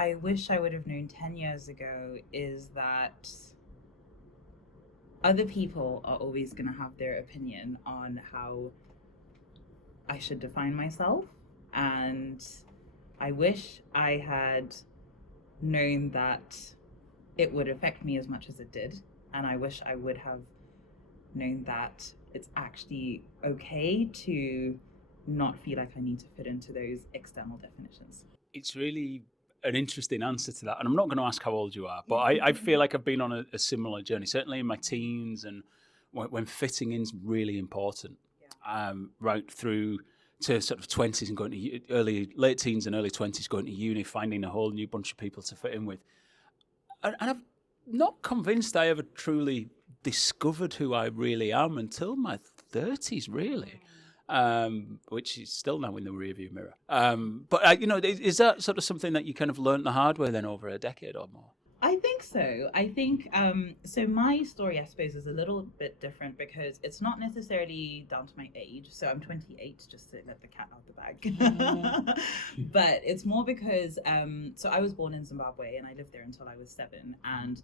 I wish I would have known 10 years ago is that other people are always going to have their opinion on how I should define myself. And I wish I had known that it would affect me as much as it did. And I wish I would have known that it's actually okay to not feel like I need to fit into those external definitions. It's really an interesting answer to that. And I'm not going to ask how old you are, but I feel like I've been on a similar journey, certainly in my teens and when fitting in is really important, right through to sort of 20s and going to late teens and early 20s, going to uni, finding a whole new bunch of people to fit in with. And I'm not convinced I ever truly discovered who I really am until my 30s, really. Which is still now in the rearview mirror. But is that sort of something that you kind of learned the hard way then over a decade or more? I think so. I think so. My story, I suppose, is a little bit different because it's not necessarily down to my age. So I'm 28, just to let the cat out the bag. But it's more because so I was born in Zimbabwe and I lived there until I was 7. And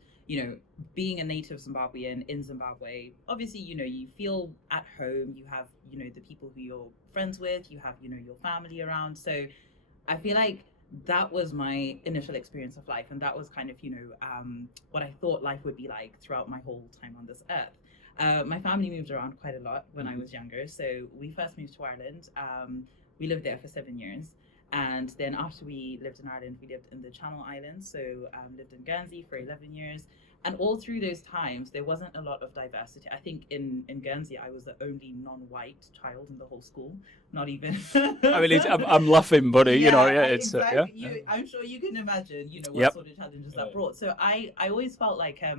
being a native Zimbabwean in Zimbabwe, obviously, you feel at home. You have the people who you're friends with. You have your family around. So I feel like that was my initial experience of life, and that was kind of what I thought life would be like throughout my whole time on this earth. My family moved around quite a lot when I was younger. So we first moved to Ireland. We lived there for 7 years, and then after we lived in Ireland, we lived in the Channel Islands. So lived in Guernsey for 11 years. And all through those times, there wasn't a lot of diversity. I think in Guernsey, I was the only non-white child in the whole school. Not even. I mean, I'm laughing, buddy. It's exactly. I'm sure you can imagine, what sort of challenges that brought. So I always felt like, I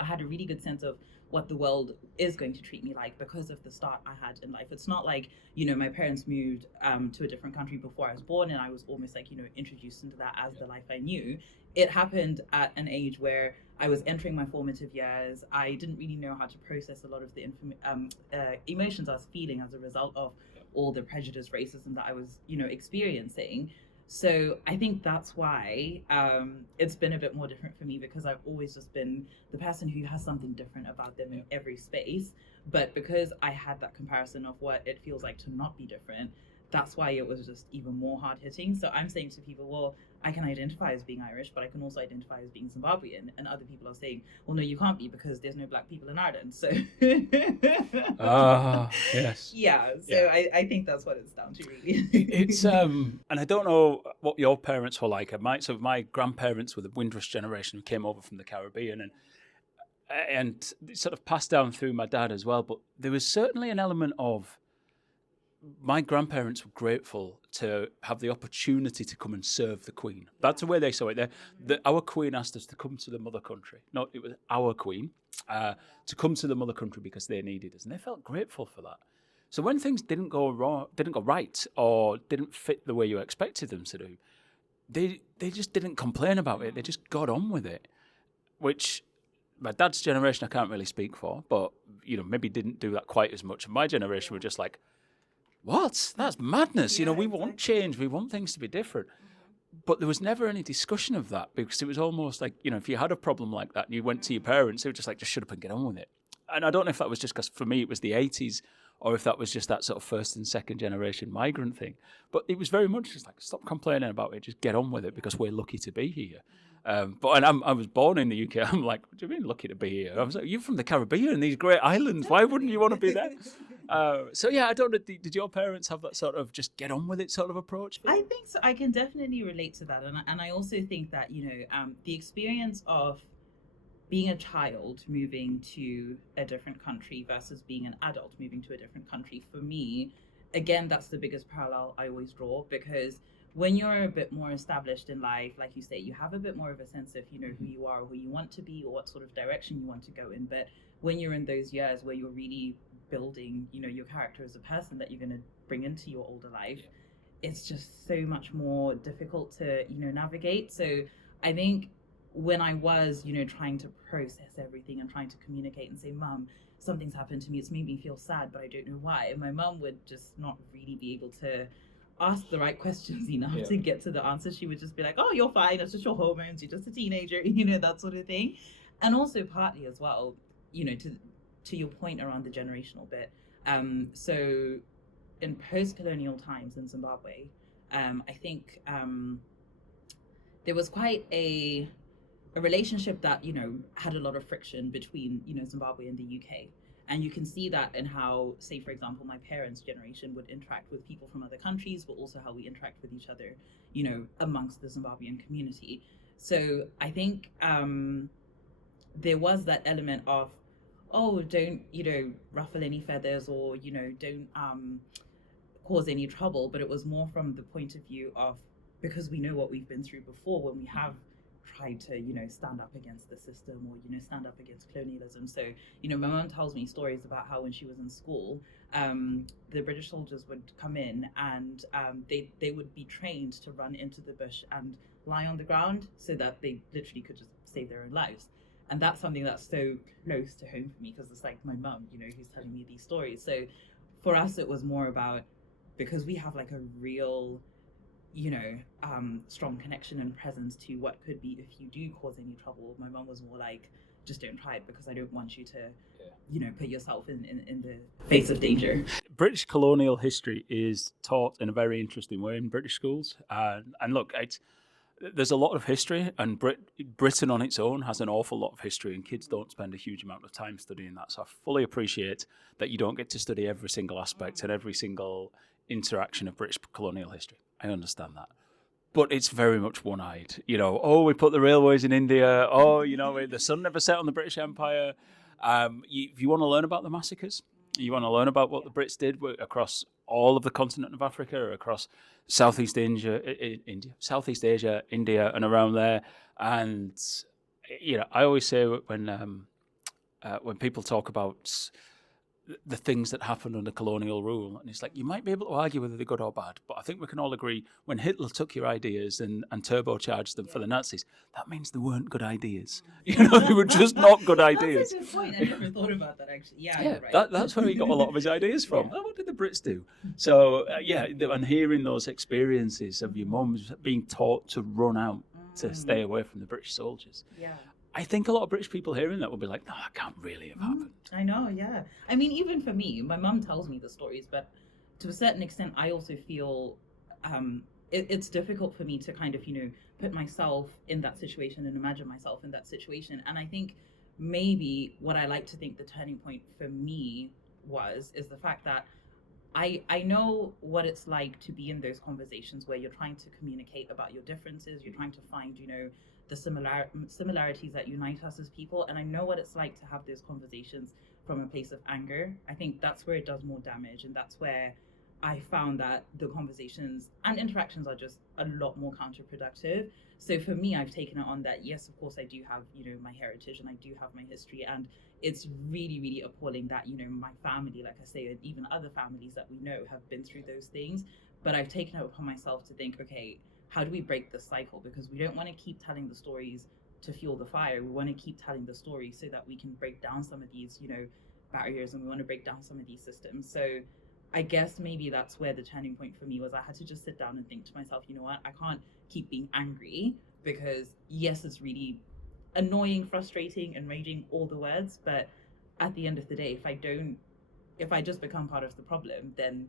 had a really good sense of what the world is going to treat me like because of the start I had in life. It's not like, my parents moved to a different country before I was born and I was almost like, introduced into that as the life I knew. It happened at an age where I was entering my formative years. I didn't really know how to process a lot of the emotions I was feeling as a result of all the prejudice, racism that I was, experiencing. So I think that's why it's been a bit more different for me, because I've always just been the person who has something different about them in every space. But because I had that comparison of what it feels like to not be different, that's why it was just even more hard hitting. So I'm saying to people, well, I can identify as being Irish, but I can also identify as being Zimbabwean. And other people are saying, well, no, you can't be because there's no black people in Ireland. So yes. Yeah. So I think that's what it's down to, really. It's and I don't know what your parents were like. My grandparents were the Windrush generation who came over from the Caribbean and sort of passed down through my dad as well. But there was certainly an element of my grandparents were grateful to have the opportunity to come and serve the Queen. That's the way they saw it. Our Queen asked us to come to the mother country. No, it was our Queen to come to the mother country because they needed us, and they felt grateful for that. So when things didn't go right, or didn't fit the way you expected them to do, they just didn't complain about it. They just got on with it, which my dad's generation I can't really speak for, but maybe didn't do that quite as much. And my generation were just like, what? That's madness. We want change. We want things to be different. But there was never any discussion of that, because it was almost like, if you had a problem like that and you went to your parents, they were just like, just shut up and get on with it. And I don't know if that was just because for me it was the 80s, or if that was just that sort of first and second generation migrant thing. But it was very much just like, stop complaining about it, just get on with it, because we're lucky to be here. I was born in the UK. I'm like, what do you mean lucky to be here? I was like, you're from the Caribbean, these great islands. Why wouldn't you want to be there? I don't know. Did your parents have that sort of just get on with it sort of approach? I think so. I can definitely relate to that. And I also think that, the experience of being a child moving to a different country versus being an adult moving to a different country, for me, again, that's the biggest parallel I always draw, because when you're a bit more established in life, like you say, you have a bit more of a sense of, who you are, or who you want to be, or what sort of direction you want to go in. But when you're in those years where you're really building, your character as a person that you're going to bring into your older life, it's just so much more difficult to, navigate. So I think when I was, trying to process everything and trying to communicate and say, Mum, something's happened to me, it's made me feel sad, but I don't know why. And my mum would just not really be able to ask the right questions enough to get to the answer, she would just be like, "Oh, you're fine. It's just your hormones. You're just a teenager," that sort of thing. And also partly as well, to your point around the generational bit. So in post-colonial times in Zimbabwe, I think there was quite a relationship that had a lot of friction between Zimbabwe and the UK. And you can see that in how, say, for example, my parents' generation would interact with people from other countries, but also how we interact with each other, amongst the Zimbabwean community. So I think there was that element of, oh, don't, ruffle any feathers, or, don't cause any trouble. But it was more from the point of view of, because we know what we've been through before when we have tried to stand up against the system, or stand up against colonialism. So my mom tells me stories about how when she was in school, the British soldiers would come in, and they would be trained to run into the bush and lie on the ground so that they literally could just save their own lives. And that's something that's so close to home for me, because it's like my mum, who's telling me these stories. So for us, it was more about, because we have like a real strong connection and presence to what could be if you do cause any trouble. My mom was more like, just don't try it, because I don't want you to put yourself in the face of danger. British colonial history is taught in a very interesting way in British schools, and look, there's a lot of history, and Britain on its own has an awful lot of history, and kids don't spend a huge amount of time studying that. So I fully appreciate that you don't get to study every single aspect and every single interaction of British colonial history. I understand that. But it's very much one-eyed. Oh, we put the railways in India. Oh, the sun never set on the British Empire. If you want to learn about the massacres, you want to learn about what the Brits did across all of the continent of Africa, across Southeast Asia, India, and around there. And I always say when people talk about the things that happened under colonial rule, and it's like, you might be able to argue whether they're good or bad, but I think we can all agree when Hitler took your ideas and turbocharged them for the Nazis, that means they weren't good ideas. They were just not good ideas. That's a good point. I never thought about that, actually. Yeah, right. That's where he got a lot of his ideas from. Oh, what did the Brits do? So and hearing those experiences of your mums being taught to run out to stay away from the British soldiers. Yeah. I think a lot of British people hearing that will be like, no, that can't really have happened. I know, yeah. I mean, even for me, my mum tells me the stories, but to a certain extent, I also feel it's difficult for me to kind of, put myself in that situation and imagine myself in that situation. And I think maybe what I like to think the turning point for me is the fact that I know what it's like to be in those conversations where you're trying to communicate about your differences, you're trying to find, the similarities that unite us as people. And I know what it's like to have those conversations from a place of anger. I think that's where it does more damage, and that's where I found that the conversations and interactions are just a lot more counterproductive. So for me, I've taken it on that, yes, of course, I do have, my heritage, and I do have my history, and it's really, really appalling that, my family, like I say, and even other families that we know have been through those things. But I've taken it upon myself to think, okay, how do we break the cycle? Because we don't want to keep telling the stories to fuel the fire. We want to keep telling the stories so that we can break down some of these, barriers, and we want to break down some of these systems. So I guess maybe that's where the turning point for me was. I had to just sit down and think to myself, you know what, I can't keep being angry, because yes, it's really annoying, frustrating, enraging, all the words. But at the end of the day, if I just become part of the problem, then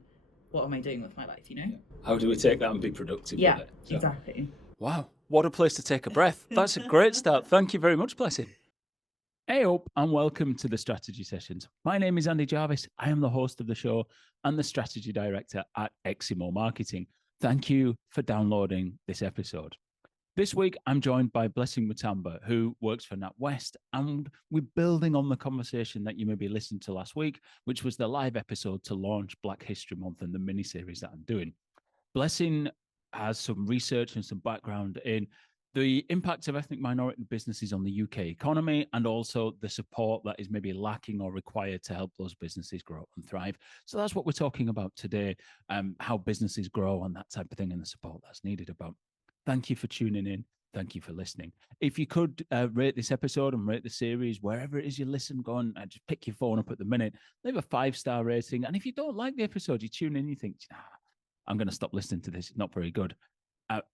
what am I doing with my life, How do we take that and be productive with it? So, exactly. Wow, what a place to take a breath. That's a great start. Thank you very much, Blessing. Hey up, and welcome to the Strategy Sessions. My name is Andy Jarvis. I am the host of the show and the Strategy Director at Eximo Marketing. Thank you for downloading this episode. This week, I'm joined by Blessing Mutamba, who works for NatWest, and we're building on the conversation that you maybe listened to last week, which was the live episode to launch Black History Month and the mini-series that I'm doing. Blessing has some research and some background in the impact of ethnic minority businesses on the UK economy, and also the support that is maybe lacking or required to help those businesses grow and thrive. So that's what we're talking about today, how businesses grow and that type of thing, and the support that's needed about. Thank you for tuning in. Thank you for listening. If you could rate this episode and rate the series, wherever it is you listen, go on and just pick your phone up at the minute, leave a 5-star rating. And if you don't like the episode, you tune in, you think, I'm going to stop listening to this. It's not very good.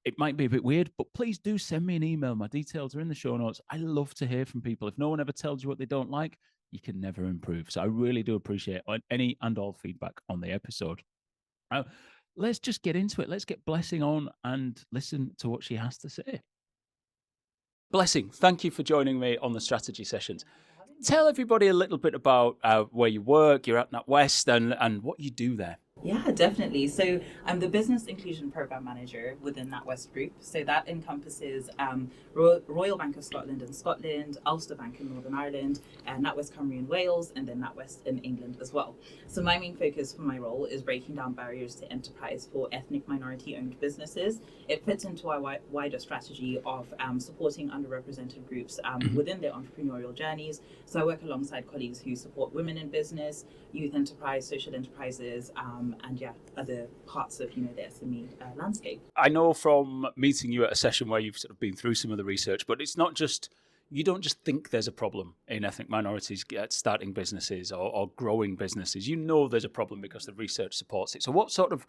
It might be a bit weird, but please do send me an email. My details are in the show notes. I love to hear from people. If no one ever tells you what they don't like, you can never improve. So I really do appreciate any and all feedback on the episode. Let's just get into it. Let's get Blessing on and listen to what she has to say. Blessing, thank you for joining me on the strategy sessions. Tell everybody a little bit about where you work, you're at NatWest, and what you do there. Yeah, definitely. So I'm the Business Inclusion Program Manager within NatWest Group. So that encompasses Royal Bank of Scotland in Scotland, Ulster Bank in Northern Ireland, NatWest Cymru in Wales, and then NatWest in England as well. So my main focus for my role is breaking down barriers to enterprise for ethnic minority-owned businesses. It fits into our wider strategy of supporting underrepresented groups within their entrepreneurial journeys. So I work alongside colleagues who support women in business, youth enterprise, social enterprises, and other parts of the SME landscape. I know from meeting you at a session where you've sort of been through some of the research, but it's not just, you don't just think there's a problem in ethnic minorities starting businesses or growing businesses. You know there's a problem because the research supports it. So what sort of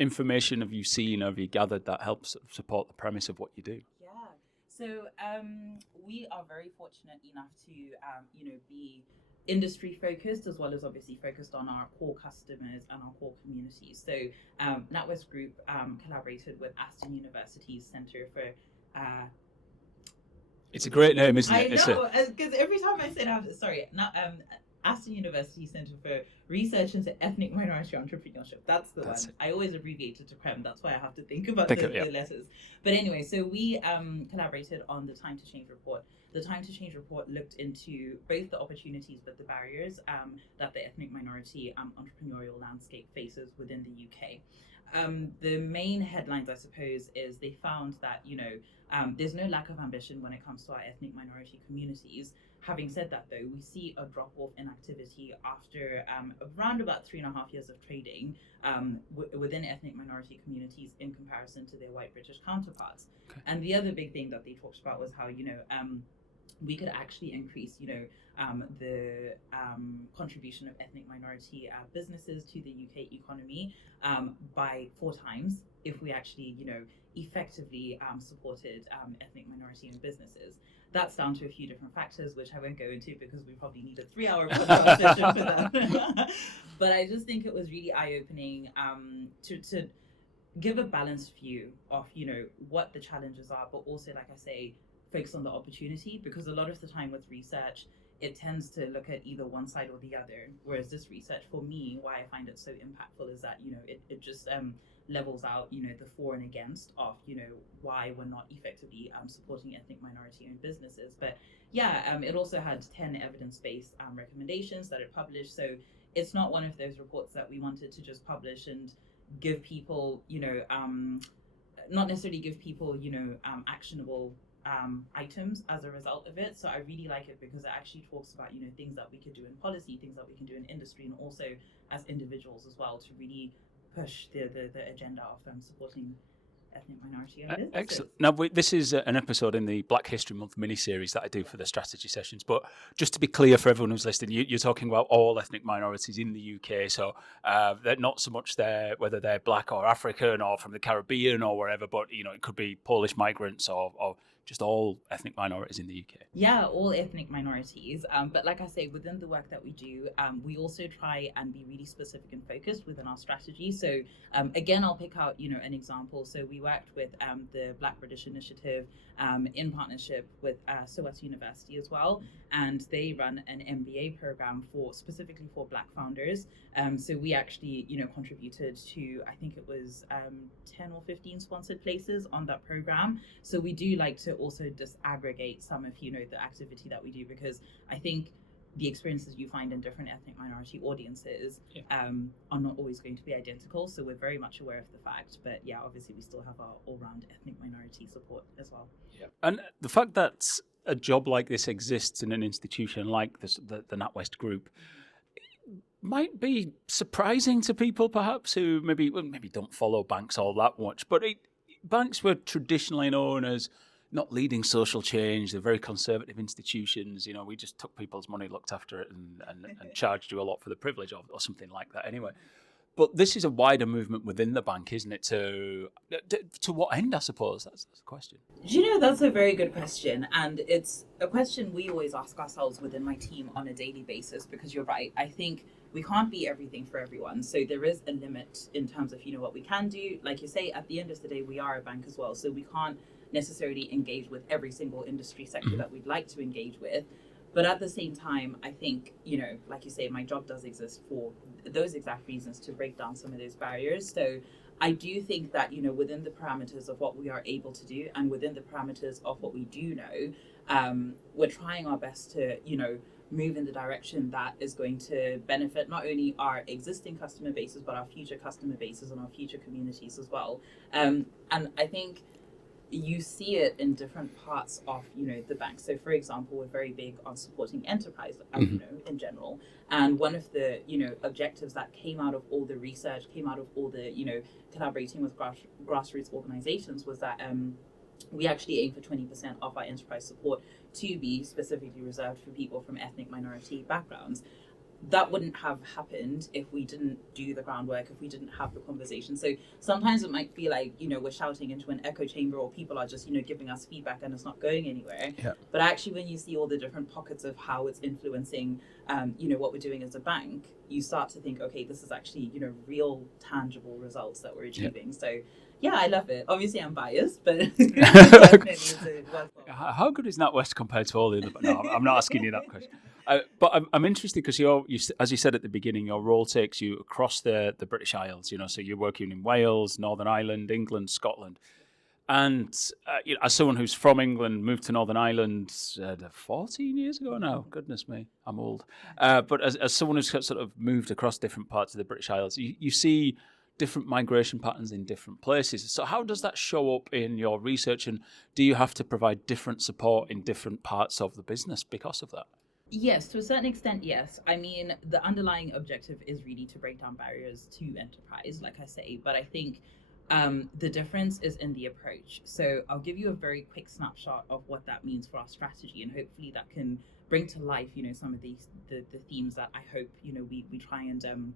information have you seen, have you gathered that helps support the premise of what you do? Yeah, so we are very fortunate enough to be industry focused, as well as obviously focused on our core customers and our core communities. So NatWest Group collaborated with Aston University's Centre for it's a great name, isn't it? I know, because every time I say that, Aston University Centre for Research into Ethnic Minority Entrepreneurship. That's the one. I always abbreviate it to CREM. That's why I have to think about the letters. But anyway, so we collaborated on the Time to Change report. The Time to Change report looked into both the opportunities but the barriers that the ethnic minority entrepreneurial landscape faces within the UK. The main headlines, I suppose, is they found that, there's no lack of ambition when it comes to our ethnic minority communities. Having said that, though, we see a drop-off in activity after around about 3.5 years of trading within ethnic minority communities in comparison to their white British counterparts. Okay. And the other big thing that they talked about was how, we could actually increase, the contribution of ethnic minority businesses to the UK economy by 4 times if we actually, effectively supported ethnic minority-owned businesses. That's down to a few different factors, which I won't go into because we probably need a 3-hour podcast session for that. But I just think it was really eye-opening to give a balanced view of, what the challenges are, but also, like I say, focus on the opportunity, because a lot of the time with research, it tends to look at either one side or the other. Whereas this research, for me, why I find it so impactful is that, it just levels out, the for and against of, why we're not effectively supporting ethnic minority-owned businesses. But yeah, it also had 10 evidence-based recommendations that it published. So it's not one of those reports that we wanted to just publish and give people, not necessarily give people, actionable items as a result of it. So I really like it because it actually talks about, things that we could do in policy, things that we can do in industry, and also as individuals as well, to really push the agenda of supporting ethnic minority businesses. Excellent. Now, this is an episode in the Black History Month mini-series that I do for the strategy sessions. But just to be clear for everyone who's listening, you're talking about all ethnic minorities in the UK. So they're not so much there, whether they're Black or African or from the Caribbean or wherever, but, it could be Polish migrants or just all ethnic minorities in the UK. Yeah, all ethnic minorities. But like I say, within the work that we do, we also try and be really specific and focused within our strategy. So again, I'll pick out, an example. So we worked with the Black British Initiative in partnership with SOAS University as well. And they run an MBA program specifically for Black founders. So we actually, contributed to, I think it was 10 or 15 sponsored places on that program. So we do like to also disaggregate some of, the activity that we do, because I think the experiences you find in different ethnic minority audiences are not always going to be identical. So we're very much aware of the fact. But yeah, obviously we still have our all-round ethnic minority support as well. Yeah. And the fact that a job like this exists in an institution like this, the NatWest Group, might be surprising to people perhaps who maybe don't follow banks all that much. But banks were traditionally known as not leading social change. They're very conservative institutions. We just took people's money, looked after it, and charged you a lot for the privilege or something like that. Anyway, But this is a wider movement within the bank, isn't it? To what end, I suppose? That's the question. Do you know, that's a very good question. And it's a question we always ask ourselves within my team on a daily basis, because you're right. I think we can't be everything for everyone. So there is a limit in terms of, what we can do. Like you say, at the end of the day, we are a bank as well. So we can't necessarily engage with every single industry sector that we'd like to engage with. But at the same time, I think, like you say, my job does exist for those exact reasons, to break down some of those barriers. So I do think that, within the parameters of what we are able to do and within the parameters of what we do know, we're trying our best to, move in the direction that is going to benefit not only our existing customer bases, but our future customer bases and our future communities as well. And I think you see it in different parts of, the bank. So, for example, we're very big on supporting enterprise, in general. And one of the, objectives that came out of all the research, came out of all the, collaborating with grassroots organizations was that we actually aim for 20% of our enterprise support to be specifically reserved for people from ethnic minority backgrounds. That wouldn't have happened if we didn't do the groundwork, if we didn't have the conversation. So sometimes it might feel like, we're shouting into an echo chamber, or people are just, giving us feedback and it's not going anywhere. Yeah. But actually, when you see all the different pockets of how it's influencing, what we're doing as a bank, you start to think, okay, this is actually, real tangible results that we're achieving. Yeah. So yeah, I love it. Obviously, I'm biased, but definitely it's worthwhile. How good is NatWest compared to all the other? No, I'm not asking you that question. But I'm interested because as you said at the beginning, your role takes you across the British Isles. So you're working in Wales, Northern Ireland, England, Scotland, and as someone who's from England, moved to Northern Ireland 14 years ago now. Goodness me, I'm old. But as someone who's sort of moved across different parts of the British Isles, you see different migration patterns in different places. So how does that show up in your research, and do you have to provide different support in different parts of the business because of that? Yes, to a certain extent, yes. I mean, the underlying objective is really to break down barriers to enterprise, like I say, but I think the difference is in the approach. So I'll give you a very quick snapshot of what that means for our strategy, and hopefully that can bring to life, some of the themes that I hope, we try and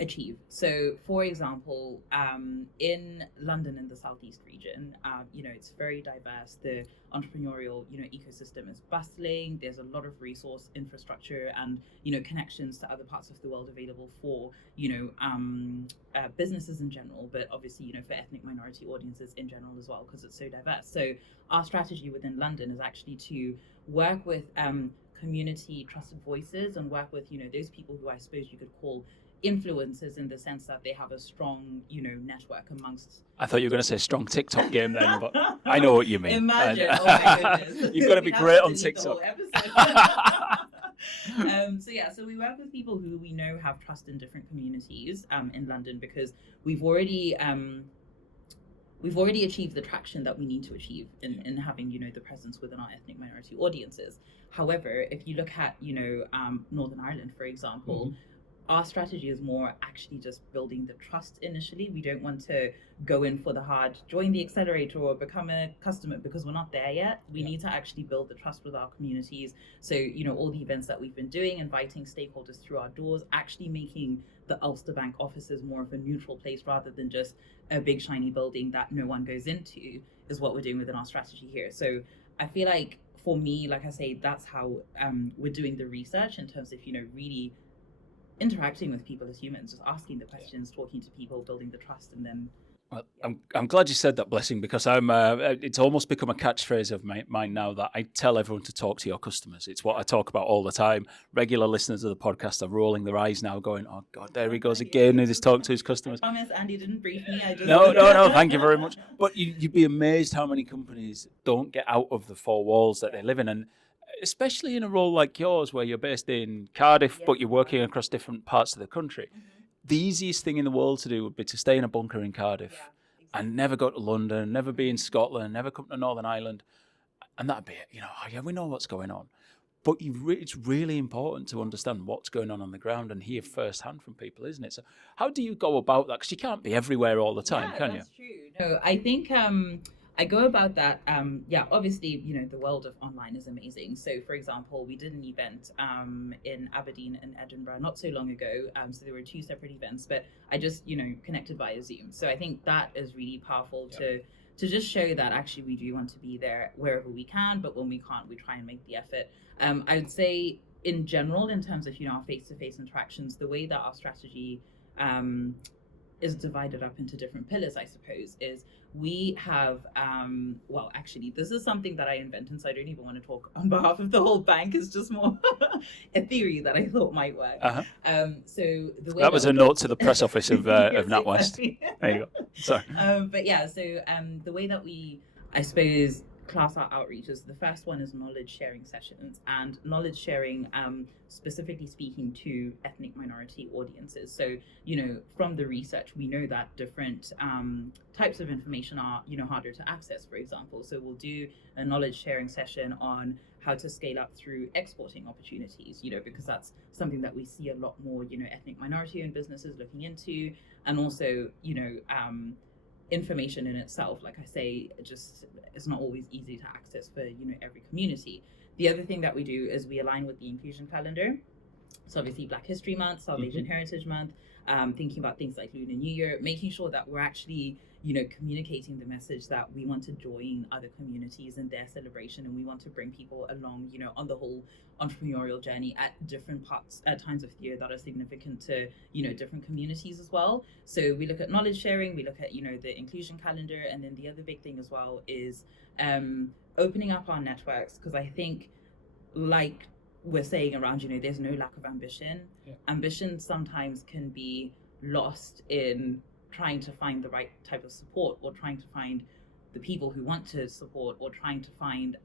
achieve. So, for example, in London, in the southeast region, it's very diverse. The entrepreneurial, ecosystem is bustling. There's a lot of resource infrastructure and, connections to other parts of the world available for, businesses in general, but obviously, for ethnic minority audiences in general as well, because it's so diverse. So our strategy within London is actually to work with community trusted voices and work with, those people who I suppose you could call influencers, in the sense that they have a strong, network amongst. I thought you were going to say strong TikTok game then, but I know what you mean. Imagine, oh my goodness. You've got to be great on TikTok. So we work with people who we know have trust in different communities in London, because we've already achieved the traction that we need to achieve in having, the presence within our ethnic minority audiences. However, if you look at, Northern Ireland, for example, our strategy is more actually just building the trust initially. We don't want to go in for the hard, join the accelerator or become a customer, because we're not there yet. We need to actually build the trust with our communities. So, all the events that we've been doing, inviting stakeholders through our doors, actually making the Ulster Bank offices more of a neutral place rather than just a big shiny building that no one goes into, is what we're doing within our strategy here. So I feel like for me, like I say, that's how we're doing the research, in terms of, really interacting with people as humans, just asking the questions, talking to people, building the trust, and then. Well, I'm glad you said that, Blessing, because it's almost become a catchphrase of mine now that I tell everyone to talk to your customers. It's what I talk about all the time. Regular listeners of the podcast are rolling their eyes now, going, "Oh God, there he goes again. He's talking to his customers." I promise Andy didn't brief me. No. Thank you very much. But you'd be amazed how many companies don't get out of the four walls that they live in, and especially in a role like yours, where you're based in Cardiff, but you're working across different parts of the country. The easiest thing in the world to do would be to stay in a bunker in Cardiff and never go to London, never be in Scotland, never come to Northern Ireland. And that'd be it. We know what's going on. But it's really important to understand what's going on the ground and hear firsthand from people, isn't it? So how do you go about that? Because you can't be everywhere all the time, can you? That's true. No, I think I go about that. Obviously, the world of online is amazing. So, for example, we did an event in Aberdeen and Edinburgh not so long ago. So there were two separate events, but I just, connected via Zoom. So I think that is really powerful to just show that actually we do want to be there wherever we can, but when we can't, we try and make the effort. I would say in general, in terms of, our face-to-face interactions, the way that our strategy is divided up into different pillars, I suppose, is we have, actually, this is something that I invented, so I don't even want to talk on behalf of the whole bank. It's just more a theory that I thought might work. So the way that was a note to the press office of NatWest. Exactly. There you go. Sorry. The way that we, I suppose, class our outreaches, the first one is knowledge sharing sessions, and knowledge sharing specifically speaking to ethnic minority audiences. So from the research we know that different types of information are harder to access, for example. So we'll do a knowledge sharing session on how to scale up through exporting opportunities, because that's something that we see a lot more ethnic minority owned businesses looking into, and also information in itself, like I say, just it's not always easy to access for every community. The other thing that we do is we align with the inclusion calendar. So obviously Black History Month, South Asian Heritage Month, thinking about things like Lunar New Year, making sure that we're actually communicating the message that we want to join other communities in their celebration, and we want to bring people along on the whole entrepreneurial journey at different parts at times of the year that are significant to different communities as well. So we look at knowledge sharing, we look at the inclusion calendar, and then the other big thing as well is opening up our networks, because I think, like we're saying around, there's no lack of ambition. Ambition sometimes can be lost in trying to find the right type of support, or trying to find the people who want to support, or trying to find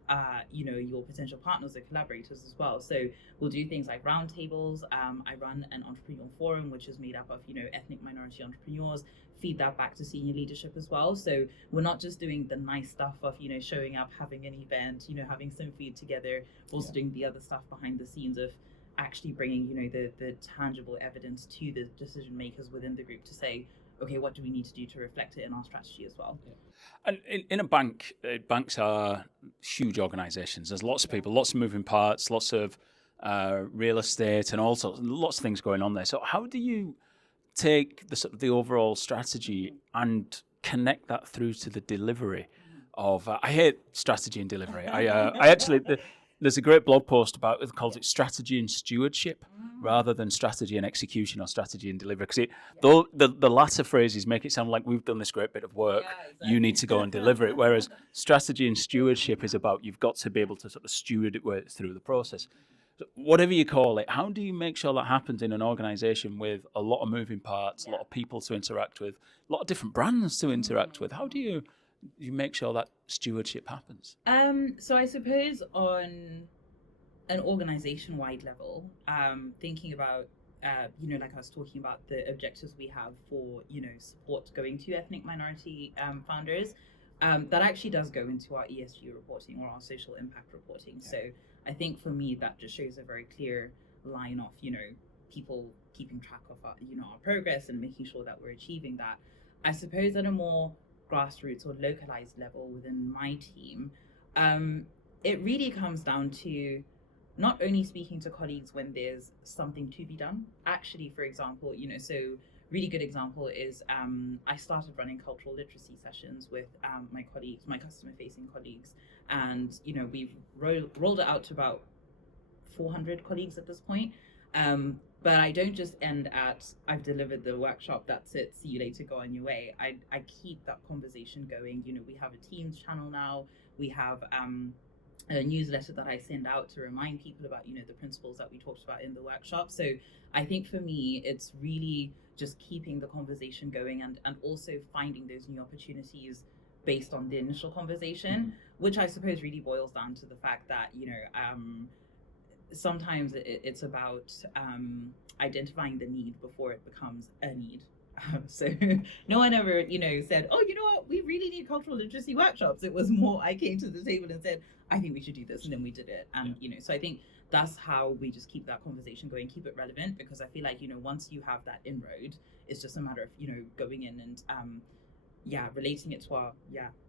your potential partners or collaborators as well. So we'll do things like roundtables. I run an entrepreneur forum, which is made up of ethnic minority entrepreneurs, feed that back to senior leadership as well. So we're not just doing the nice stuff of showing up, having an event, having some food together. We're also doing the other stuff behind the scenes of actually bringing the tangible evidence to the decision makers within the group to say, okay, what do we need to do to reflect it in our strategy as well? And in a bank, banks are huge organisations. There's lots of people, lots of moving parts, lots of real estate, and lots of things going on there. So how do you take the overall strategy and connect that through to the delivery of? I hate strategy and delivery. I actually. There's a great blog post about it, calls it strategy and stewardship, rather than strategy and execution or strategy and delivery. Because the latter phrases make it sound like we've done this great bit of work, exactly. You need to go and deliver it. Whereas strategy and stewardship is about you've got to be able to sort of steward it through the process. So whatever you call it, how do you make sure that happens in an organisation with a lot of moving parts, a lot of people to interact with, a lot of different brands to interact with? How do you make sure that stewardship happens? So I suppose on an organization-wide level, thinking about, like I was talking about the objectives we have for, support going to ethnic minority founders, that actually does go into our ESG reporting or our social impact reporting. Yeah. So I think for me, that just shows a very clear line of, people keeping track of our, our progress and making sure that we're achieving that. I suppose at a more grassroots or localized level within my team, it really comes down to not only speaking to colleagues when there's something to be done. Actually, for example, so really good example is I started running cultural literacy sessions with my colleagues, my customer facing colleagues, and we've rolled it out to about 400 colleagues at this point. But I don't just end at, I've delivered the workshop, that's it, see you later, go on your way. I keep that conversation going. We have a Teams channel now. We have a newsletter that I send out to remind people about, the principles that we talked about in the workshop. So I think for me, it's really just keeping the conversation going and also finding those new opportunities based on the initial conversation, which I suppose really boils down to the fact that, sometimes it's about identifying the need before it becomes a need. So no one ever, said, oh, you know what, we really need cultural literacy workshops. It was more, I came to the table and said, I think we should do this. And then we did it. And, so I think that's how we just keep that conversation going, keep it relevant, because I feel like, once you have that inroad, it's just a matter of, going in and relating it to our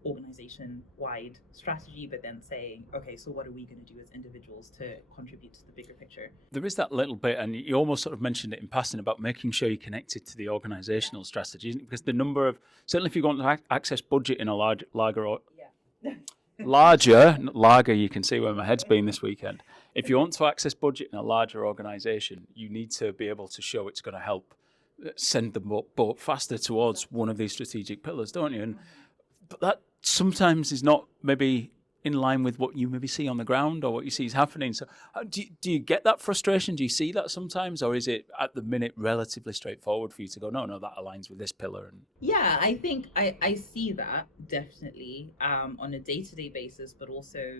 organization-wide strategy, but then saying, okay, so what are we going to do as individuals to contribute to the bigger picture? There is that little bit, and you almost sort of mentioned it in passing, about making sure you're connected to the organizational strategy, isn't it? Because the number of, certainly if you want to access budget in a larger, you can see where my head's been this weekend. If you want to access budget in a larger organization, you need to be able to show it's going to help send the boat faster towards one of these strategic pillars, don't you? But that sometimes is not maybe in line with what you maybe see on the ground or what you see is happening. So do you get that frustration? Do you see that sometimes? Or is it at the minute relatively straightforward for you to go, no, that aligns with this pillar? And yeah, I think I see that definitely on a day-to-day basis, but also,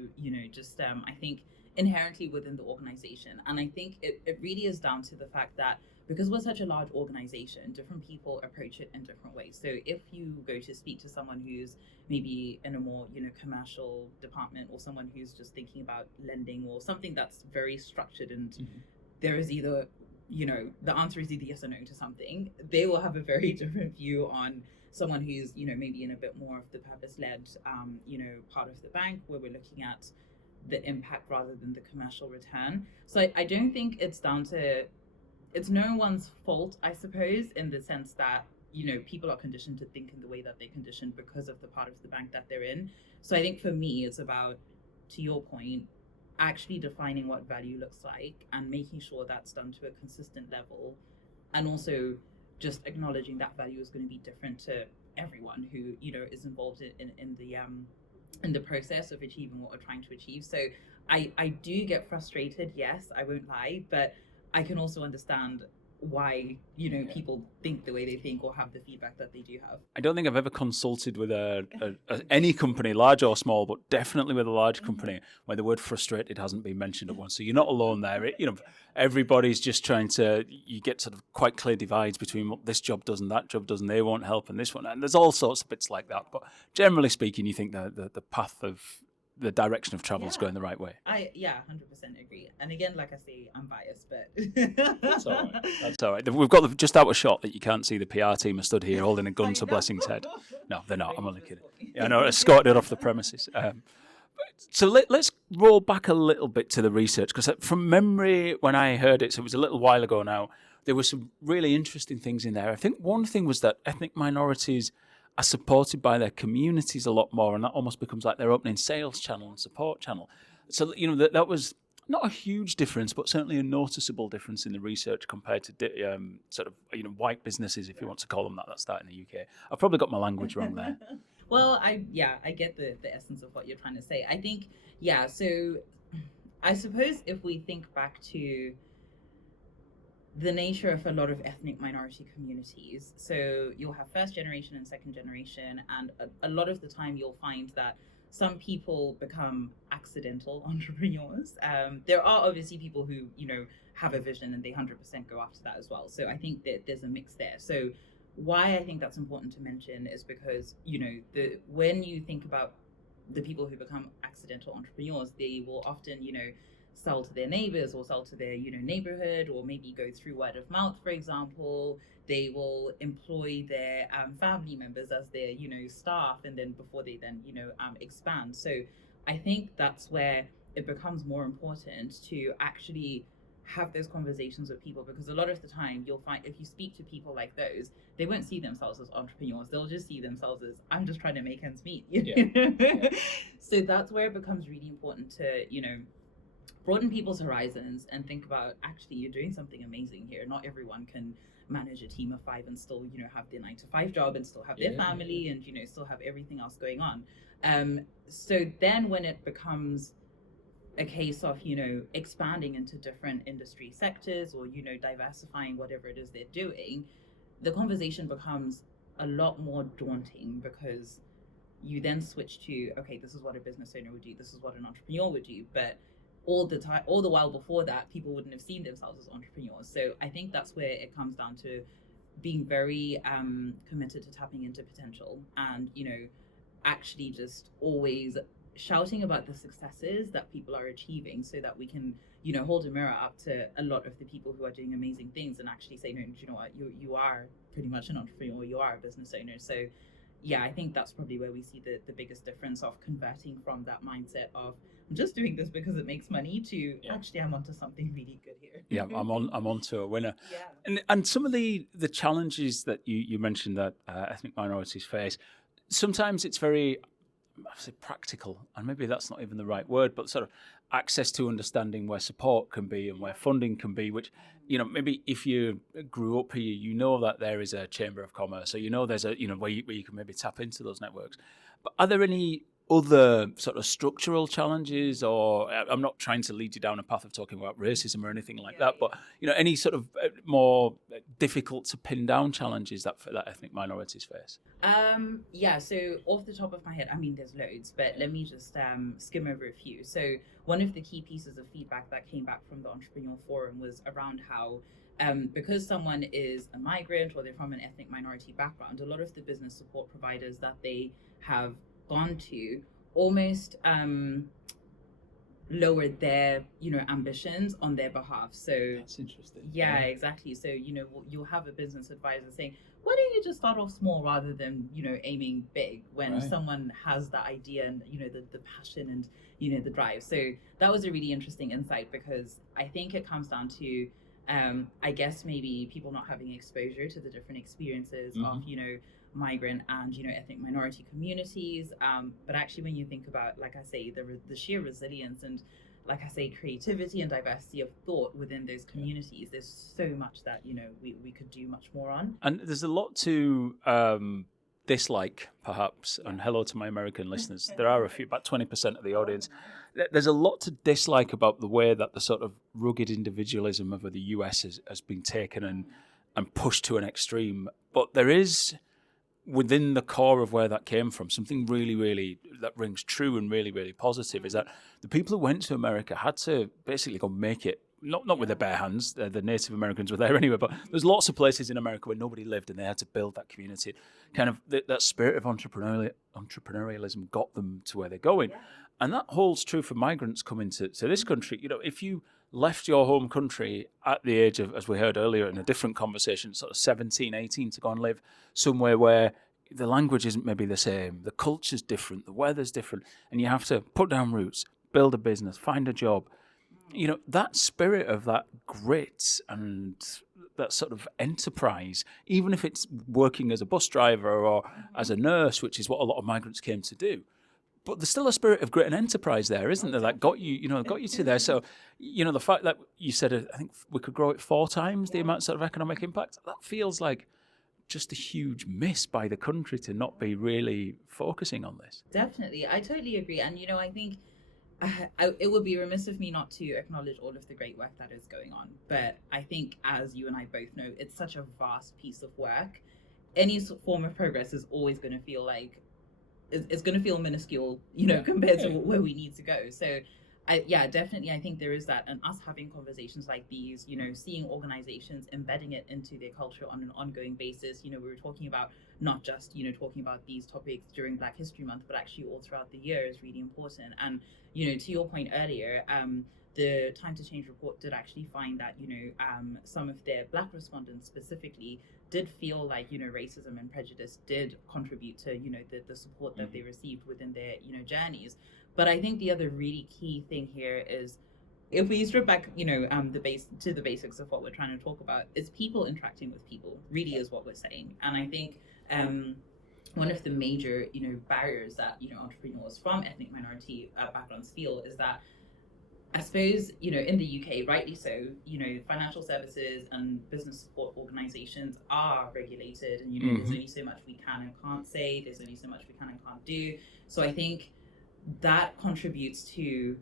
just I think inherently within the organization. And I think it really is down to the fact that because we're such a large organization, different people approach it in different ways. So if you go to speak to someone who's maybe in a more, commercial department, or someone who's just thinking about lending or something that's very structured, and there is either, the answer is either yes or no to something, they will have a very different view on someone who's, maybe in a bit more of the purpose-led, part of the bank, where we're looking at the impact rather than the commercial return. So I don't think it's down to, it's no one's fault, I suppose, in the sense that, people are conditioned to think in the way that they're conditioned because of the part of the bank that they're in. So I think for me, it's about, to your point, actually defining what value looks like and making sure that's done to a consistent level, and also just acknowledging that value is going to be different to everyone who, is involved in the process of achieving what we're trying to achieve. So I do get frustrated, yes, I won't lie, but I can also understand why, people think the way they think or have the feedback that they do have. I don't think I've ever consulted with any company, large or small, but definitely with a large company where the word frustrated hasn't been mentioned at once. So you're not alone there. Everybody's just trying to, you get sort of quite clear divides between what this job does and that job does, and they won't help and this one. And there's all sorts of bits like that. But generally speaking, you think the path of the direction of travel is going the right way. 100% agree. And again, like I say, I'm biased, but That's all right. We've got just out a shot that you can't see. The PR team are stood here holding a gun to Blessing's head. No, they're not. I'm only kidding. Yeah, I know, escorted off the premises. So let's roll back a little bit to the research, because from memory, when I heard it, so it was a little while ago now, there were some really interesting things in there. I think one thing was that ethnic minorities are supported by their communities a lot more, and that almost becomes like their opening sales channel and support channel. So, that was not a huge difference, but certainly a noticeable difference in the research compared to white businesses, if you want to call them that start in the UK. I've probably got my language wrong there. Well, I get the essence of what you're trying to say. I think, so I suppose if we think back to the nature of a lot of ethnic minority communities, so you'll have first generation and second generation, and a lot of the time you'll find that some people become accidental entrepreneurs. There are obviously people who, have a vision and they 100% go after that as well. So I think that there's a mix there. So why I think that's important to mention is because, when you think about the people who become accidental entrepreneurs, they will often, sell to their neighbors or sell to their, neighborhood, or maybe go through word of mouth, for example. They will employ their family members as their, staff, and then before they then, expand. So I think that's where it becomes more important to actually have those conversations with people, because a lot of the time you'll find if you speak to people like those, they won't see themselves as entrepreneurs. They'll just see themselves as, I'm just trying to make ends meet. So that's where it becomes really important to, broaden people's horizons and think about, actually, you're doing something amazing here. Not everyone can manage a team of 5 and still, have their 9-to-5 job and still have their family and, still have everything else going on. So then when it becomes a case of, expanding into different industry sectors or, diversifying whatever it is they're doing, the conversation becomes a lot more daunting, because you then switch to, okay, this is what a business owner would do, this is what an entrepreneur would do, but all the while before that, people wouldn't have seen themselves as entrepreneurs. So I think that's where it comes down to being very committed to tapping into potential, and actually just always shouting about the successes that people are achieving, so that we can hold a mirror up to a lot of the people who are doing amazing things and actually say, no, you know what, you are pretty much an entrepreneur, you are a business owner. So yeah, I think that's probably where we see the biggest difference of converting from that mindset of I'm just doing this because it makes money to actually I'm onto something really good here. Yeah, I'm onto a winner. Yeah. And some of the challenges that you mentioned that ethnic minorities face, sometimes it's very, I say, practical, and maybe that's not even the right word, but sort of access to understanding where support can be and where funding can be, which, maybe if you grew up here, that there is a chamber of commerce, so there's a, where you can maybe tap into those networks. But are there any other sort of structural challenges, or I'm not trying to lead you down a path of talking about racism or anything like that, but any sort of more difficult to pin down challenges that ethnic minorities face? So off the top of my head, I mean, there's loads, but let me just skim over a few. So one of the key pieces of feedback that came back from the Entrepreneur Forum was around how because someone is a migrant or they're from an ethnic minority background, a lot of the business support providers that they have gone to almost lowered their ambitions on their behalf. So that's interesting. Yeah, exactly. So you'll have a business advisor saying, why don't you just start off small rather than aiming big, when someone has the idea and the passion and the drive. So that was a really interesting insight, because I think it comes down to I guess maybe people not having exposure to the different experiences of migrant and ethnic minority communities, but actually when you think about, like I say, the sheer resilience and, like I say, creativity and diversity of thought within those communities, there's so much that we could do much more on. And there's a lot to dislike, perhaps, and hello to my American listeners. There are a few, about 20% of the audience. There's a lot to dislike about the way that the sort of rugged individualism of the US has been taken and pushed to an extreme. But there is, within the core of where that came from, something really, really that rings true and really, really positive, is that the people who went to America had to basically go make it, not with their bare hands. The Native Americans were there anyway, but there's lots of places in America where nobody lived and they had to build that community. Kind of that spirit of entrepreneurialism got them to where they're going. And that holds true for migrants coming to this country. If you left your home country at the age of, as we heard earlier in a different conversation, sort of 17, 18, to go and live somewhere where the language isn't maybe the same, the culture's different, the weather's different, and you have to put down roots, build a business, find a job. That spirit of that grit and that sort of enterprise, even if it's working as a bus driver or as a nurse, which is what a lot of migrants came to do, but there's still a spirit of grit and enterprise there, isn't there? That got you to there. So, the fact that you said, I think we could grow it 4 times the amount of economic impact, that feels like just a huge miss by the country to not be really focusing on this. Definitely. I totally agree. And, I think it would be remiss of me not to acknowledge all of the great work that is going on. But I think, as you and I both know, it's such a vast piece of work. Any form of progress is always going to feel like it's going to feel minuscule, compared to where we need to go. So, definitely, I think there is that, and us having conversations like these, seeing organizations embedding it into their culture on an ongoing basis. We were talking about not just, talking about these topics during Black History Month, but actually all throughout the year is really important. And, to your point earlier, the Time to Change report did actually find that, some of their Black respondents specifically did feel like, racism and prejudice did contribute to, the support that they received within their, journeys. But I think the other really key thing here is, if we strip back, the basics of what we're trying to talk about, is people interacting with people, really is what we're saying. And I think one of the major, barriers that, entrepreneurs from ethnic minority backgrounds feel is that, I suppose, in the UK, rightly so, financial services and business support organizations are regulated, and, there's only so much we can and can't say, there's only so much we can and can't do. So I think that contributes to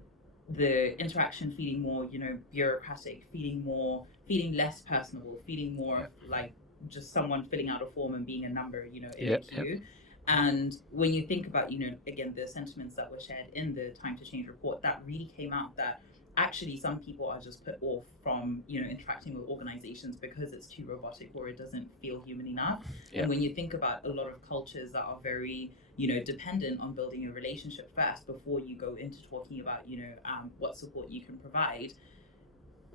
the interaction feeling more, bureaucratic, feeling less personable, feeling more like just someone filling out a form and being a number, in a queue. And when you think about, again, the sentiments that were shared in the Time to Change report, that really came out that actually some people are just put off from, interacting with organizations because it's too robotic or it doesn't feel human enough. And when you think about a lot of cultures that are very, dependent on building a relationship first before you go into talking about, what support you can provide,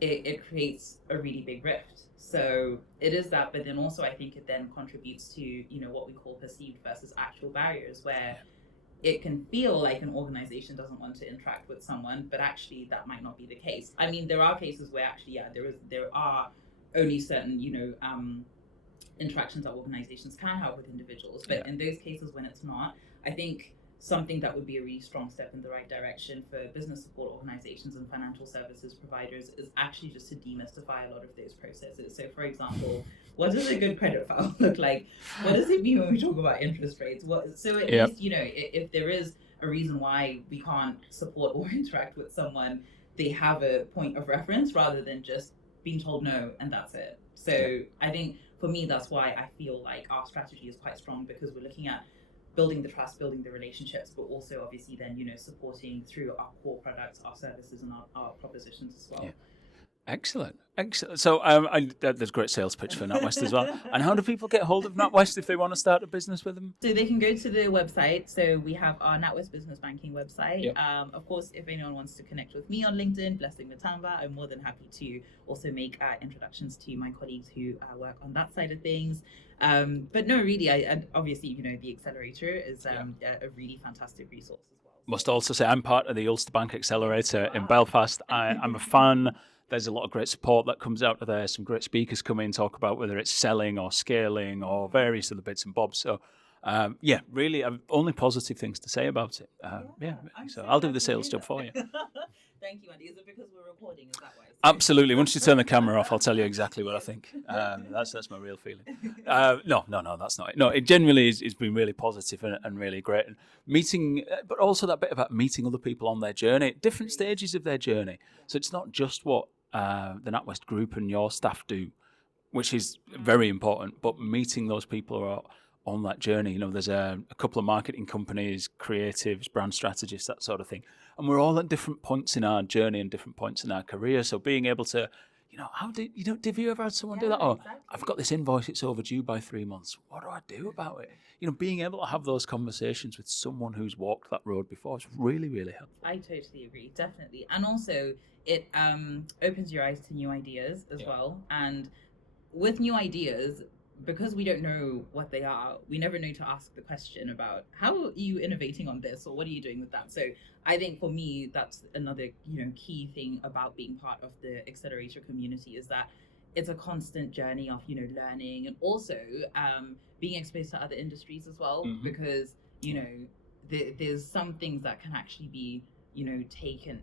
it creates a really big rift. So it is that, but then also I think it then contributes to, you know, what we call perceived versus actual barriers, where it can feel like an organization doesn't want to interact with someone, but actually that might not be the case. I mean, there are cases where actually, yeah, there are only certain, you know, interactions that organizations can have with individuals. But in those cases when it's not, I think something that would be a really strong step in the right direction for business support organizations and financial services providers is actually just to demystify a lot of those processes. So for example, what does a good credit file look like? What does it mean when we talk about interest rates? So at least, you know, if there is a reason why we can't support or interact with someone, they have a point of reference rather than just being told no and that's it. So I think for me, that's why I feel like our strategy is quite strong, because we're looking at building the trust, building the relationships, but also obviously then, you know, supporting through our core products, our services, and our propositions as well. Excellent. So there's a great sales pitch for NatWest as well. And how do people get hold of NatWest if they want to start a business with them? So they can go to the website. So we have our NatWest Business Banking website. Of course, if anyone wants to connect with me on LinkedIn, Blessing Mutamba, I'm more than happy to also make introductions to my colleagues who work on that side of things. But no, really, I obviously, you know, the accelerator is a really fantastic resource as well. Must also say I'm part of the Ulster Bank Accelerator in Belfast. I'm a fan. There's a lot of great support that comes out of there. Some great speakers come in, talk about whether it's selling or scaling or various other bits and bobs. So, really, I've only positive things to say about it. So I'll do the sales job for you. Thank you, Andy. Is it because we're recording? Is that why? Absolutely. Once you turn the camera off, I'll tell you exactly what I think. That's my real feeling. No, that's not it. No, it generally it's been really positive and really great. And meeting, but also that bit about meeting other people on their journey, different stages of their journey. So it's not just what the NatWest Group and your staff do, which is very important, but meeting those people who are on that journey. You know, there's a couple of marketing companies, creatives, brand strategists, that sort of thing. And we're all at different points in our journey and different points in our career. So being able to, you know, have you ever had someone do that? Oh, exactly. I've got this invoice, it's overdue by 3 months. What do I do about it? You know, being able to have those conversations with someone who's walked that road before is really, really helpful. I totally agree, definitely. And also it opens your eyes to new ideas as well. And with new ideas, because we don't know what they are, we never know to ask the question about how are you innovating on this, or what are you doing with that. So I think for me, that's another, you know, key thing about being part of the accelerator community, is that it's a constant journey of, you know, learning, and also being exposed to other industries as well, because, you know, there's some things that can actually be, you know,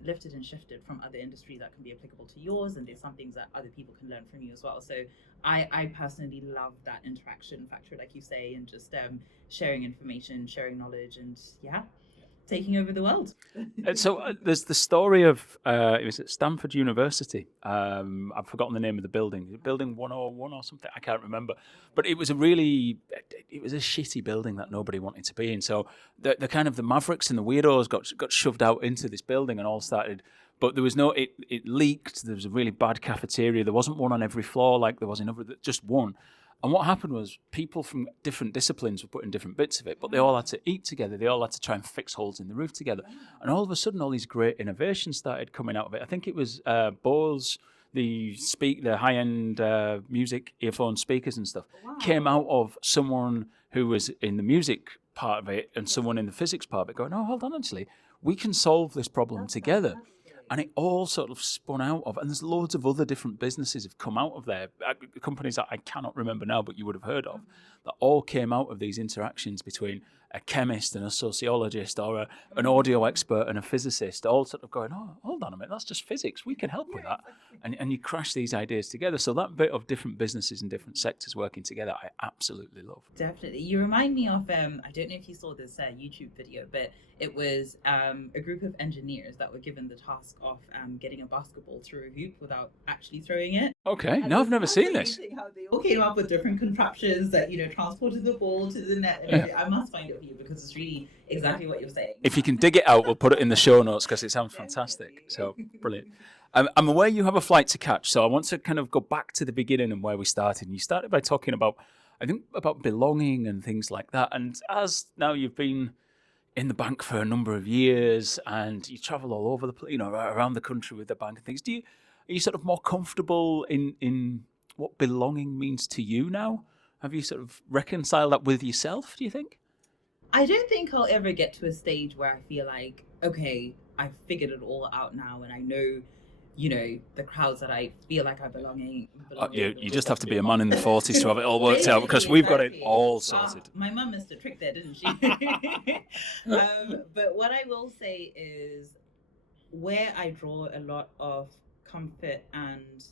lifted and shifted from other industries that can be applicable to yours, and there's some things that other people can learn from you as well. So I personally love that interaction factor, like you say, and just sharing information, sharing knowledge, and taking over the world. And so there's the story of, it was at Stanford University. I've forgotten the name of the building. Building 101 or something, I can't remember. But it was a shitty building that nobody wanted to be in. So the kind of the mavericks and the weirdos got shoved out into this building and all started. But there was it leaked. There was a really bad cafeteria. There wasn't one on every floor like there was in other, just one. And what happened was people from different disciplines were putting different bits of it, but they all had to eat together. They all had to try and fix holes in the roof together. And all of a sudden, all these great innovations started coming out of it. I think it was Bose, the high-end music earphone speakers and stuff, came out of someone who was in the music part of it and someone in the physics part of it going, oh, hold on, actually, we can solve this problem together. And it all sort of spun out of, and there's loads of other different businesses have come out of there, companies that I cannot remember now, but you would have heard of, that all came out of these interactions between a chemist and a sociologist, or an audio expert and a physicist, all sort of going, oh, hold on a minute, that's just physics, we can help with that. And you crash these ideas together. So that bit of different businesses and different sectors working together, I absolutely love. Definitely. You remind me of, I don't know if you saw this YouTube video, but it was a group of engineers that were given the task of getting a basketball through a hoop without actually throwing it. Okay, no, I've never seen this. How they all came up with different contraptions that, you know, transported the ball to the net. And I must find it for you, because it's really exactly what you're saying. If you can dig it out, we'll put it in the show notes, because it sounds fantastic. So, brilliant. I'm aware you have a flight to catch, so I want to kind of go back to the beginning and where we started. And you started by talking about, I think, about belonging and things like that. And as now you've been in the bank for a number of years and you travel all over the place, you know, around the country with the bank and things, do you Are you sort of more comfortable in what belonging means to you now? Have you sort of reconciled that with yourself, do you think? I don't think I'll ever get to a stage where I feel like, okay, I've figured it all out now and I know, the crowds that I feel like I belong You just have to be a man in the 40s to have it all worked out, because we've got it all sorted. My mum missed a trick there, didn't she? But what I will say is where I draw a lot of comfort and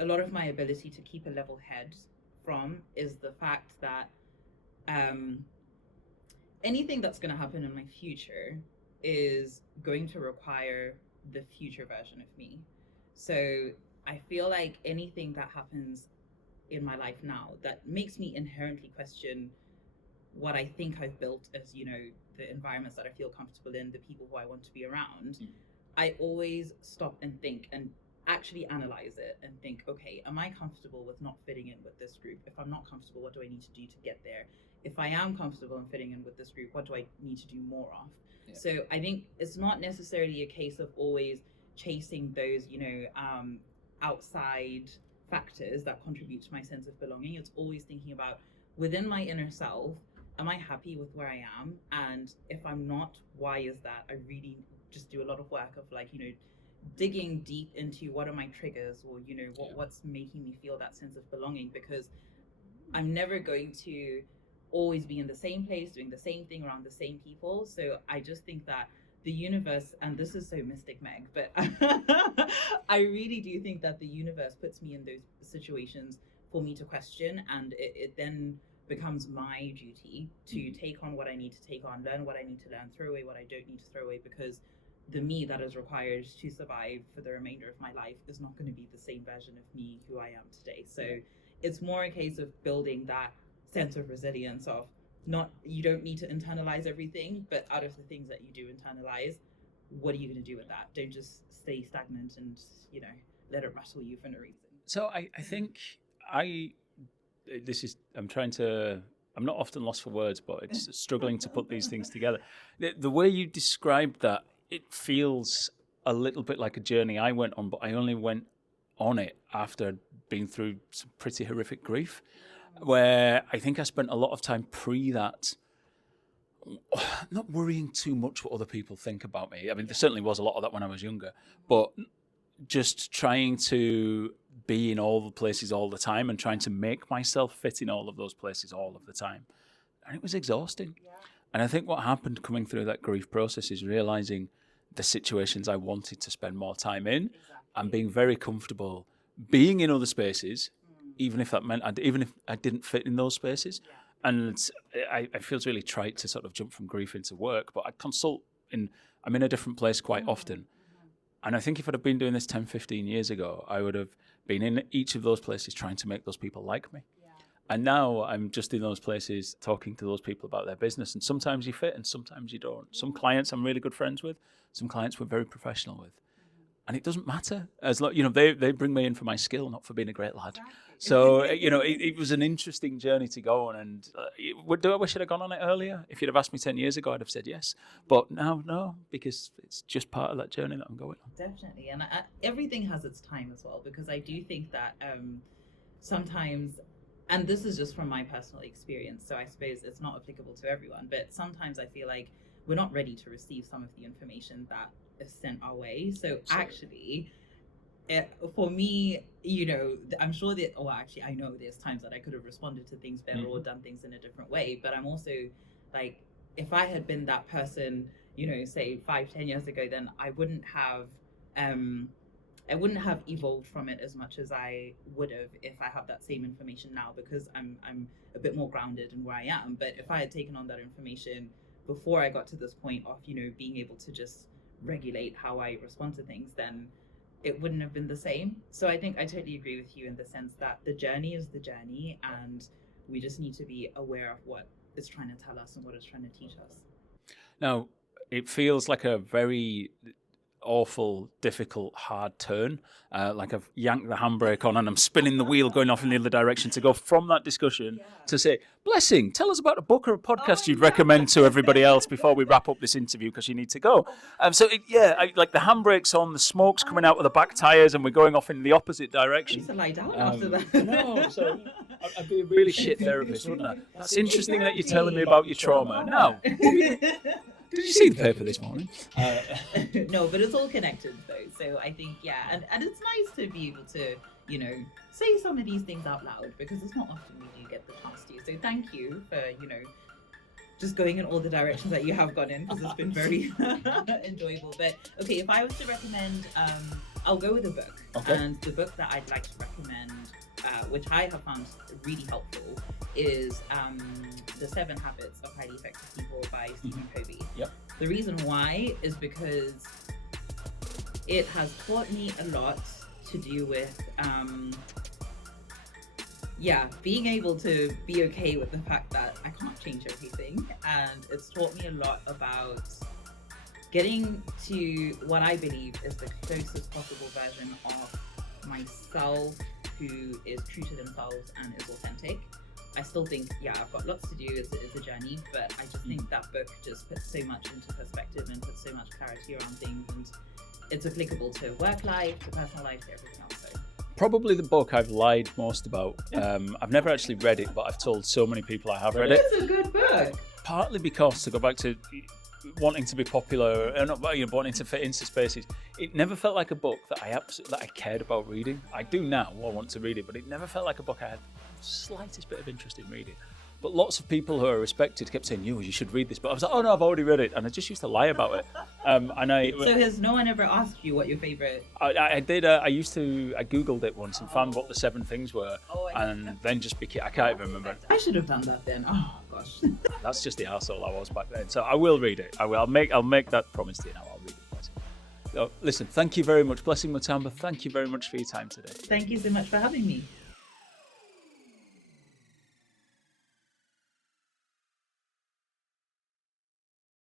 a lot of my ability to keep a level head from is the fact that anything that's going to happen in my future is going to require the future version of me. So I feel like anything that happens in my life now that makes me inherently question what I think I've built as, the environments that I feel comfortable in, the people who I want to be around, I always stop and think and actually analyze it and think, okay, am I comfortable with not fitting in with this group? If I'm not comfortable, what do I need to do to get there? If I am comfortable in fitting in with this group, what do I need to do more of? Yeah. So I think it's not necessarily a case of always chasing those, outside factors that contribute to my sense of belonging. It's always thinking about within my inner self, am I happy with where I am? And if I'm not, why is that? I really just do a lot of work of digging deep into what are my triggers or, what's making me feel that sense of belonging, because I'm never going to always be in the same place, doing the same thing around the same people. So I just think that the universe, and this is so mystic, Meg, but I really do think that the universe puts me in those situations for me to question, and it then becomes my duty to take on what I need to take on, learn what I need to learn, throw away what I don't need to throw away, because the me that is required to survive for the remainder of my life is not going to be the same version of me who I am today. So it's more a case of building that sense of resilience of you don't need to internalize everything, but out of the things that you do internalize, what are you going to do with that? Don't just stay stagnant and, let it rattle you for no reason. So I think I'm not often lost for words, but it's struggling to put these things together. The way you described that, it feels a little bit like a journey I went on, but I only went on it after being through some pretty horrific grief, where I think I spent a lot of time pre that not worrying too much what other people think about me. I mean, there certainly was a lot of that when I was younger, but just trying to be in all the places all the time and trying to make myself fit in all of those places all of the time. And it was exhausting. Yeah. And I think what happened coming through that grief process is realizing the situations I wanted to spend more time in, and being very comfortable being in other spaces, even if that meant, even if I didn't fit in those spaces. Yeah. And I feel it's really trite to sort of jump from grief into work, but I'm in a different place quite often. And I think if I'd have been doing this 10, 15 years ago, I would have been in each of those places trying to make those people like me. Yeah. And now I'm just in those places talking to those people about their business. And sometimes you fit and sometimes you don't. Some clients I'm really good friends with, some clients we're very professional with. And it doesn't matter. As long, they bring me in for my skill, not for being a great lad. Exactly. So, it was an interesting journey to go on. And do I wish I'd have gone on it earlier? If you'd have asked me 10 years ago, I'd have said yes. But now, no, because it's just part of that journey that I'm going on. Definitely. And everything has its time as well, because I do think that sometimes, and this is just from my personal experience, so I suppose it's not applicable to everyone, but sometimes I feel like we're not ready to receive some of the information that is sent our way. So actually, for me, I'm sure that, I know there's times that I could have responded to things better or done things in a different way, but I'm also like, if I had been that person, say 5-10 years ago, then I wouldn't have evolved from it as much as I would have if I have that same information now, because I'm a bit more grounded in where I am. But if I had taken on that information before I got to this point of, being able to just regulate how I respond to things, then it wouldn't have been the same. So I think I totally agree with you in the sense that the journey is the journey, and we just need to be aware of what it's trying to tell us and what it's trying to teach us. Now, it feels like a very awful, difficult, hard turn. Like I've yanked the handbrake on and I'm spinning the wheel going off in the other direction to go from that discussion to say, Blessing, tell us about a book or a podcast you'd recommend to everybody else before we wrap up this interview because you need to go. Like the handbrake's on, the smoke's coming out of the back tyres and we're going off in the opposite direction. I used to lie down after that. No, so I'd be a really shit therapist, wouldn't I? That's interesting that you're telling me about your trauma. No. Did you see the paper this morning? No, but it's all connected though. So I think, and it's nice to be able to, say some of these things out loud because it's not often we do get the chance to. So thank you for, just going in all the directions that you have gone in because it's been very enjoyable. But okay, if I was to recommend, I'll go with a book. Okay. And the book that I'd like to recommend, which I have found really helpful, is The 7 Habits of Highly Effective People by Stephen Covey. Yep. The reason why is because it has taught me a lot to do with being able to be okay with the fact that I can't change everything, and it's taught me a lot about getting to what I believe is the closest possible version of myself who is true to themselves and is authentic. I still think, I've got lots to do, it's a journey, but I just think that book just puts so much into perspective and puts so much clarity around things, and it's applicable to work life, to personal life, to everything else. So. Probably the book I've lied most about. I've never actually read it, but I've told so many people I have read it. It's a good book. Partly because, to go back to wanting to be popular, wanting to fit into spaces, it never felt like a book that I cared about reading. I do now, I want to read it, but it never felt like a book I had the slightest bit of interest in reading. But lots of people who are respected kept saying, you should read this. But I was like, oh no, I've already read it. And I just used to lie about it. So has no one ever asked you what your favourite... I did. I Googled it once and found what the 7 things were. And then just became, I can't even remember. I should have done that then. Oh gosh. That's just the arsehole I was back then. So I will read it. I'll make that promise to you now. I'll read it. So, listen, thank you very much. Blessing Mutamba, thank you very much for your time today. Thank you so much for having me.